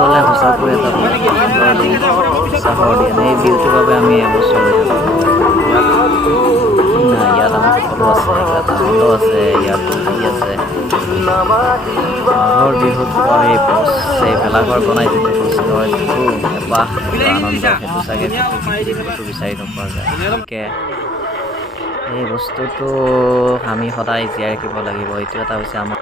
গ'লে সঁচাকৈ এটা চাহৰ দিয়ে এই ভিউটোৰ বাবে আমি এবছৰ ইয়াত আমাৰ সকলো আছে, ইয়াত আনন্দ আছে, ইয়াত ফূৰ্তি আছে। মাঘৰ বিহুত এই ভেলাঘৰ বনাই যিটো কষ্ট হয় সেইটো এপাহ আনন্দ সেইটো চাগে ক'তো বিচাৰি নোপোৱা যায়। গতিকে এই বস্তুটো আমি সদায় জীয়াই ৰাখিব লাগিব। এইটো এটা হৈছে আমাৰ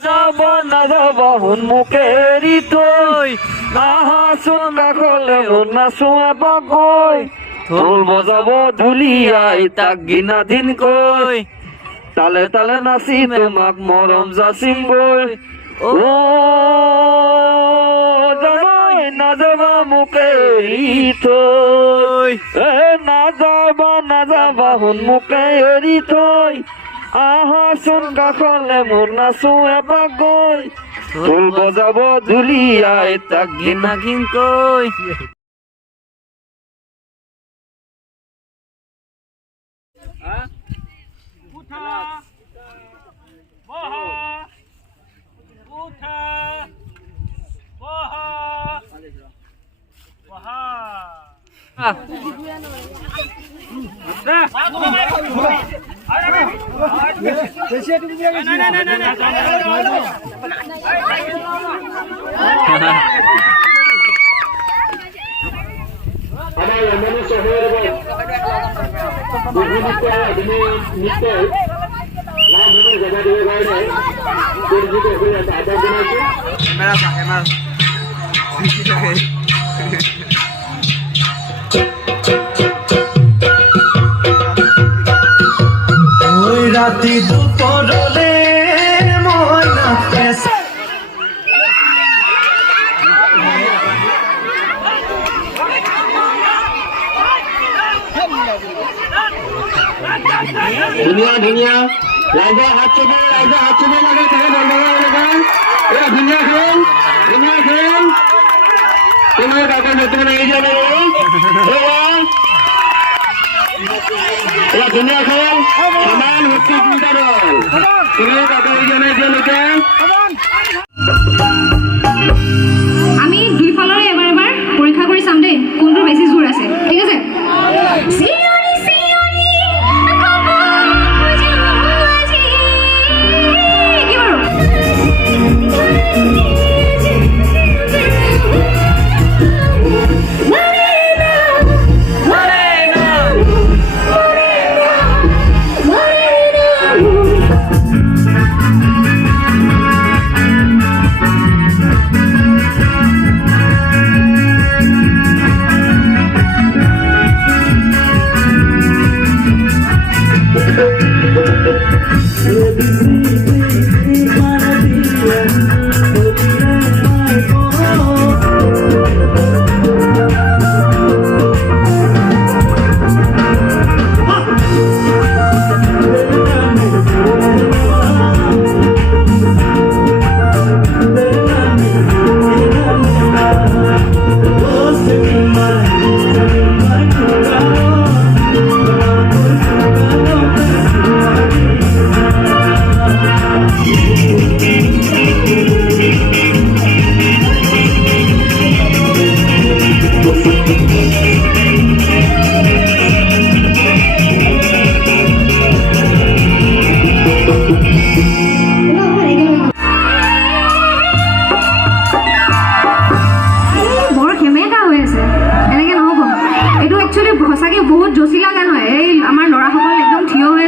যাব নাযাব সন্মুখে এৰি থৈ নাহাচোন কাষলে নাচো এপাকৈ ঢোল বজাব ঢুলিয়াই তাক গিনাধীনকৈ তালে তালে নাচি তোমাক মৰম যাচিমগৈ অ জানাই নাযাবা মোকে এৰি থৈ নাযাবা সন্মুখে এৰি থৈ আহাচোন কাষলে মোৰ নাচো এপাক গৈ ঢোল বজাব ঢুলিয়াই তাক ঘিনাঘিনকৈ ৰাতি দুপৰলে মই নাচে ধুনীয়া ধুনীয়া ৰাইজৰ হাত চুব লাগে ধুনীয়া খেল তোমাৰ কাকা নতুন আহি যাবে ধুনীয়া খেল সমান ভৰ্তি চিন্তা দল তোমাৰ কাকা আহি জানে এতিয়ালৈকে আমি দুইফালৰে এবাৰ পৰীক্ষা কৰি চাম দেই কোনটো বেছি জোৰ আছে ঠিক আছে বহুত জচিলা গান হয় এই আমাৰ ল'ৰাসকল একদম থিয় হৈ